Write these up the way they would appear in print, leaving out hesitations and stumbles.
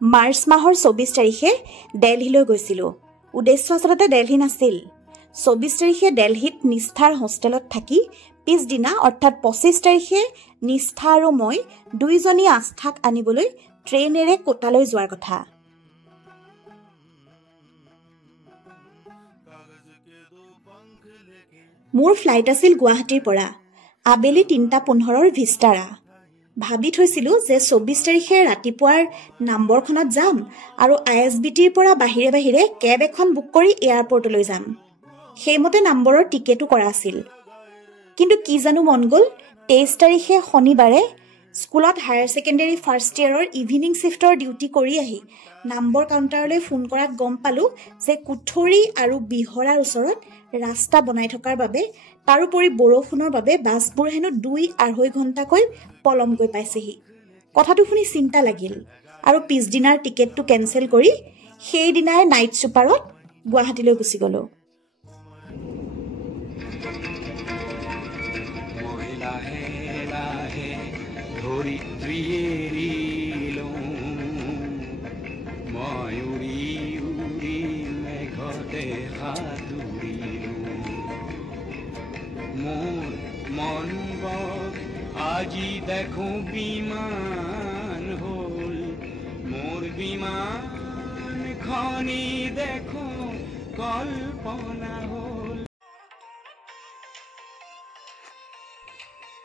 March মাহৰ 24 তাৰিখে দিল্লীলৈ গৈছিলোঁ। উদ্দেশ্য আচলতে দিল্লী নাছিল। 24 তাৰিখে দিল্লীত নিষ্ঠাৰ হোষ্টেলত থাকি পিছদিনা অৰ্থাৎ 25 তাৰিখে নিষ্ঠা আৰু মই দুইজনী আস্থাক আনিবলৈ ট্ৰেইনেৰে কোটালৈ যোৱাৰ কথা। মোৰ ফ্লাইট আছিল গুৱাহাটীৰ পৰা আবেলি 3:15 ভিস্তাৰা। ভাবি থৈছিলোঁ যে 24 তাৰিখে ৰাতিপুৱাৰ নম্বৰখনত যাম আৰু ISBTৰ পৰা বাহিৰে বাহিৰে কেব এখন বুক কৰি এয়াৰপৰ্টলৈ যাম। সেইমতে নম্বৰৰ টিকেটো কৰা আছিল। কিন্তু কি জানো মন গ'ল, 23 তাৰিখে শনিবাৰে স্কুলত হায়াৰ ছেকেণ্ডেৰী ফাৰ্ষ্ট ইয়েৰৰ ইভিনিং শ্বিফ্টৰ ডিউটি কৰি আহি নম্বৰ কাউণ্টাৰলৈ ফোন কৰাত গম পালোঁ যে কুঠৰি আৰু বিহৰাৰ ওচৰত ৰাস্তা বনাই থকাৰ বাবে তাৰোপৰি বৰষুণৰ বাবে বাছবোৰ হেনো 2-2.5 ঘণ্টাকৈ পলমকৈ পাইছেহি। কথাটো শুনি চিন্তা লাগিল আৰু পিছদিনাৰ টিকেটটো কেঞ্চেল কৰি সেইদিনাই নাইট ছুপাৰত গুৱাহাটীলৈ গুচি গ'লোঁ। আজি দেখো বিমান হল মোৰ বিমান খনি দেখো কল্পনা হল।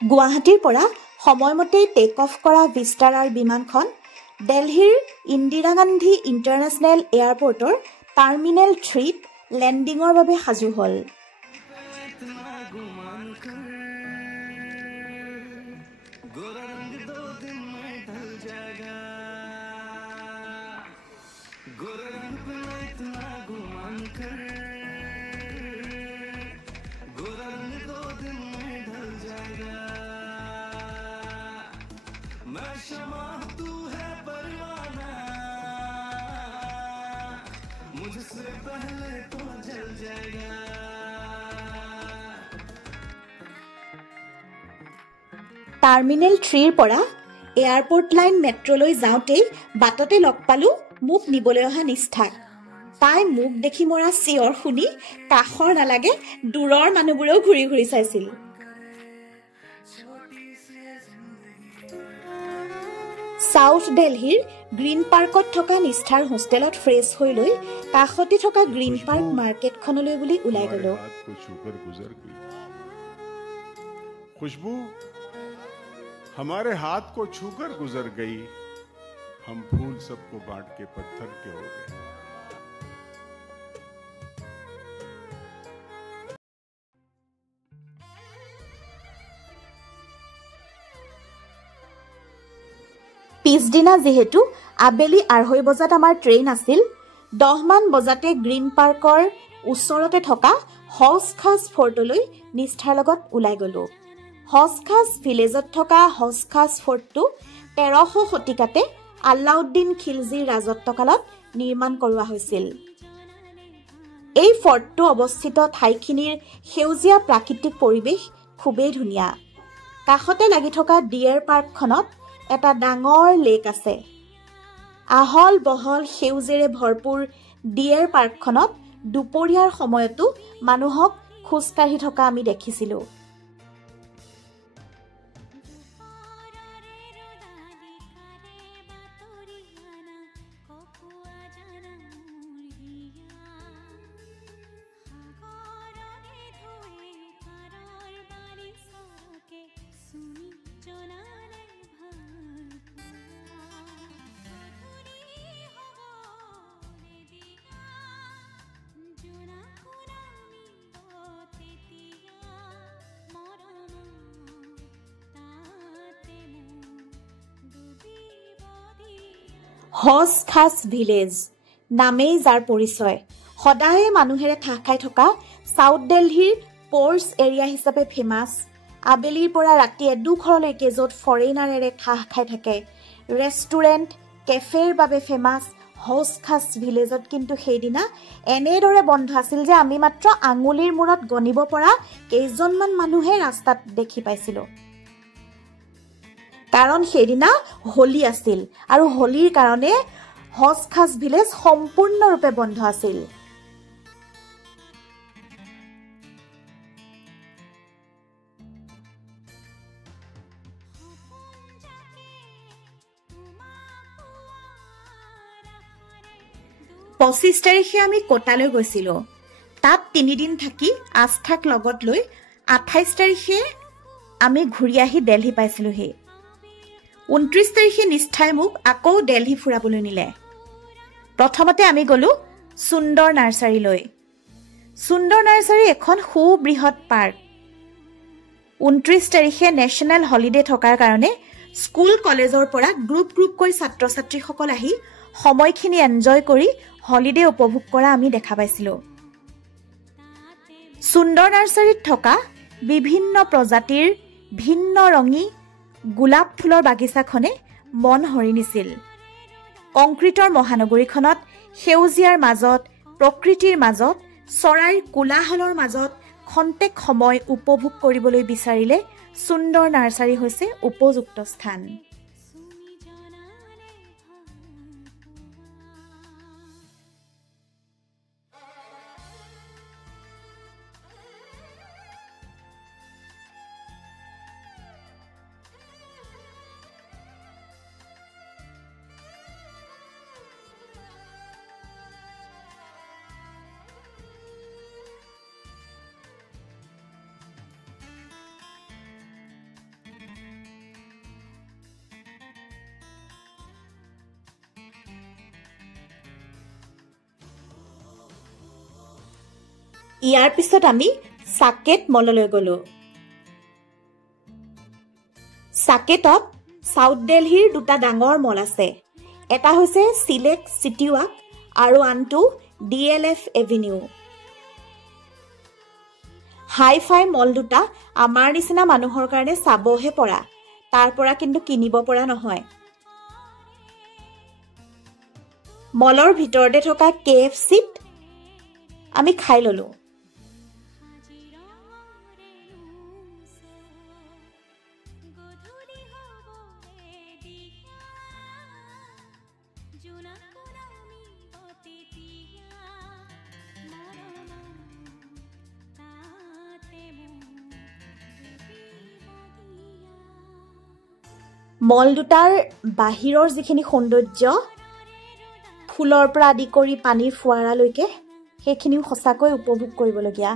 গুৱাহাটীৰ পৰা সময়মতেই টেক অফ কৰা ভিস্তাৰাৰ বিমানখন দিল্লীৰ ইন্দিৰা গান্ধী ইণ্টাৰনেশ্যনেল এয়াৰপৰ্টৰ টাৰ্মিনেল 3ত লেণ্ডিঙৰ বাবে সাজু হ'ল। টাৰ্মিনেল 3ৰ পৰা এয়াৰপৰ্ট লাইন মেট্ৰলৈ যাওঁতেই বাটতে লগ পালোঁ মোক নিবলৈ অহা নিষ্ঠাক। তাই মোক দেখি মৰা চিঞৰ শুনি কাষৰ নালাগে দূৰৰ মানুহবোৰেও ঘূৰি ঘূৰি চাইছিল। সাউথ দিল্লীৰ গ্ৰীণ পাৰ্কত থকা নিষ্ঠাৰ হোষ্টেলত ফ্ৰেছ হৈ লৈ কাষতে থকা গ্ৰীণ পাৰ্ক মাৰ্কেটখনলৈ বুলি ওলাই গ'লোঁ। खुशबू हमारे हाथ को छूकर गुजर गई, हम फूल सबको बांट के पत्थर के हो गए। পিছদিনা যিহেতু আবেলি 2:30 বজাত আমাৰ ট্ৰেইন আছিল, 10 মান বজাতে গ্ৰীণ পাৰ্কৰ ওচৰতে থকা হজ খাজ ফৰ্টলৈ নিষ্ঠাৰ লগত ওলাই গ'লোঁ। হজ খাজ ভিলেজত থকা হজ খাজ ফৰ্টটো 1300 শতিকাতে আলাউদ্দিন খিলজিৰ ৰাজত্বকালত নিৰ্মাণ কৰোৱা হৈছিল। এই ফৰ্টটো অৱস্থিত ঠাইখিনিৰ সেউজীয়া প্ৰাকৃতিক পৰিৱেশ খুবেই ধুনীয়া। কাষতে লাগি থকা ডিয়েৰ পাৰ্কখনত এটা ডাঙৰ লেক আছে। আহল বহল সেউজেৰে ভৰপূৰ ডিয়েৰ পাৰ্কখনত দুপৰীয়াৰ সময়তো মানুহক খোজকাঢ়ি থকা আমি দেখিছিলোঁ। হজ খাজ ভিলেজ নামেই যাৰ পৰিচয়, সদায়ে মানুহেৰে ঠাহ খাই থকা সাউথ দিল্লীৰ পৰ্টছ এৰিয়া হিচাপে ফেমাছ। আবেলিৰ পৰা ৰাতি 2-2 য'ত ফৰেইনাৰেৰে ঠাহ খাই থাকে। ৰেষ্টুৰেণ্ট কেফেৰ বাবে ফেমাছ হজ খাজ ভিলেজত কিন্তু সেইদিনা এনেদৰে বন্ধ আছিল যে আমি মাত্ৰ আঙুলিৰ মূৰত গণিব পৰা কেইজনমান মানুহে ৰাস্তাত দেখি পাইছিলোঁ। কাৰণ সেইদিনা হোলী আছিল আৰু হোলীৰ কাৰণে হজখাজ ভিলেজ সম্পূৰ্ণৰূপে বন্ধ আছিল। পঁচিছ তাৰিখে আমি কোটালৈ গৈছিলোঁ। তাত 3 দিন থাকি আস্থাক লগত লৈ 28 তাৰিখে আমি ঘূৰি আহি দিল্লী পাইছিলোহি। 29 তাৰিখে নিষ্ঠাই মোক আকৌ দিল্লী ফুৰাবলৈ নিলে। প্ৰথমতে আমি গ'লো সুন্দৰ নাৰ্চাৰীলৈ। সুন্দৰ নাৰ্চাৰী এখন সুবৃহৎ পাৰ্ক। 29 তাৰিখে নেশ্যনেল হলিডে থকাৰ কাৰণে স্কুল কলেজৰ পৰা গ্ৰুপকৈ ছাত্ৰ-ছাত্ৰীসকল আহি সময়খিনি এনজয় কৰি হলিডে উপভোগ কৰা আমি দেখা পাইছিলোঁ। সুন্দৰ নাৰ্চাৰীত থকা বিভিন্ন প্ৰজাতিৰ ভিন্ন ৰঙী গোলাপ ফুলৰ বাগিচাখনে মন হৰি নিছিল। কংক্ৰিটৰ মহানগৰীখনত সেউজীয়াৰ মাজত, প্ৰকৃতিৰ মাজত, চৰাইৰ কোলাহলৰ মাজত খন্তেক সময় উপভোগ কৰিবলৈ বিচাৰিলে সুন্দৰ নাৰ্চাৰী হৈছে উপযুক্ত স্থান। ইয়াৰ পিছত আমি সাকেত মললৈ গ'লো। সাকেতত সাউথ দিল্লীৰ দুটা ডাঙৰ মল আছে। এটা হৈছে সিলেক্ট চিটি ৱাক আৰু আনটো DLF এভিনিউ। হাই-ফাই মল দুটা আমাৰ নিচিনা মানুহৰ কাৰণে চাবহে পৰা, তাৰ পৰা কিন্তু কিনিব পৰা নহয়। মলৰ ভিতৰতে থকা KFCত আমি খাই ললো। মল দুটাৰ বাহিৰৰ যিখিনি সৌন্দৰ্য, ফুলৰ পৰা আদি কৰি পানীৰ ফুৱাৰালৈকে, সেইখিনিও সঁচাকৈ উপভোগ কৰিবলগীয়া।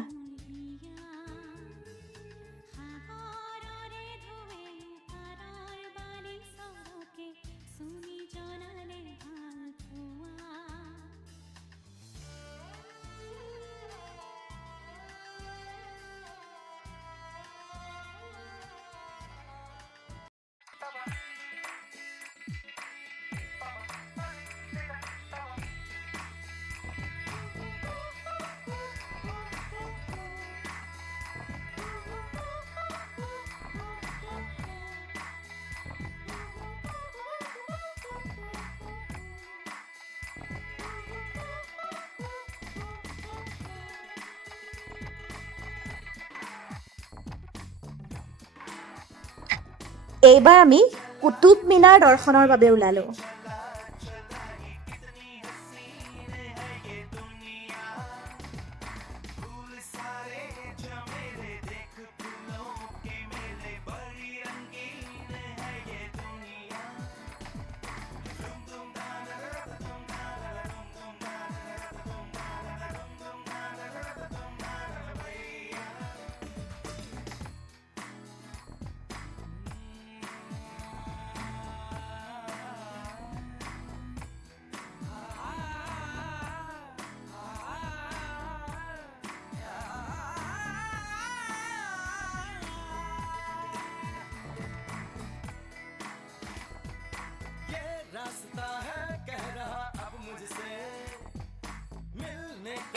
এইবাৰ আমি কুতুব মিনাৰ দৰ্শনৰ বাবে ওলালো।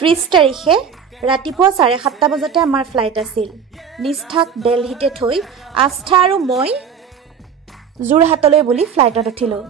ত্ৰিশ তাৰিখে ৰাতিপুৱা 7:30 বজাতে আমাৰ ফ্লাইট আছিল। নিষ্ঠাক দিল্লীতে থৈ আস্থা আৰু মই যোৰহাটলৈ বুলি ফ্লাইটত উঠিলো।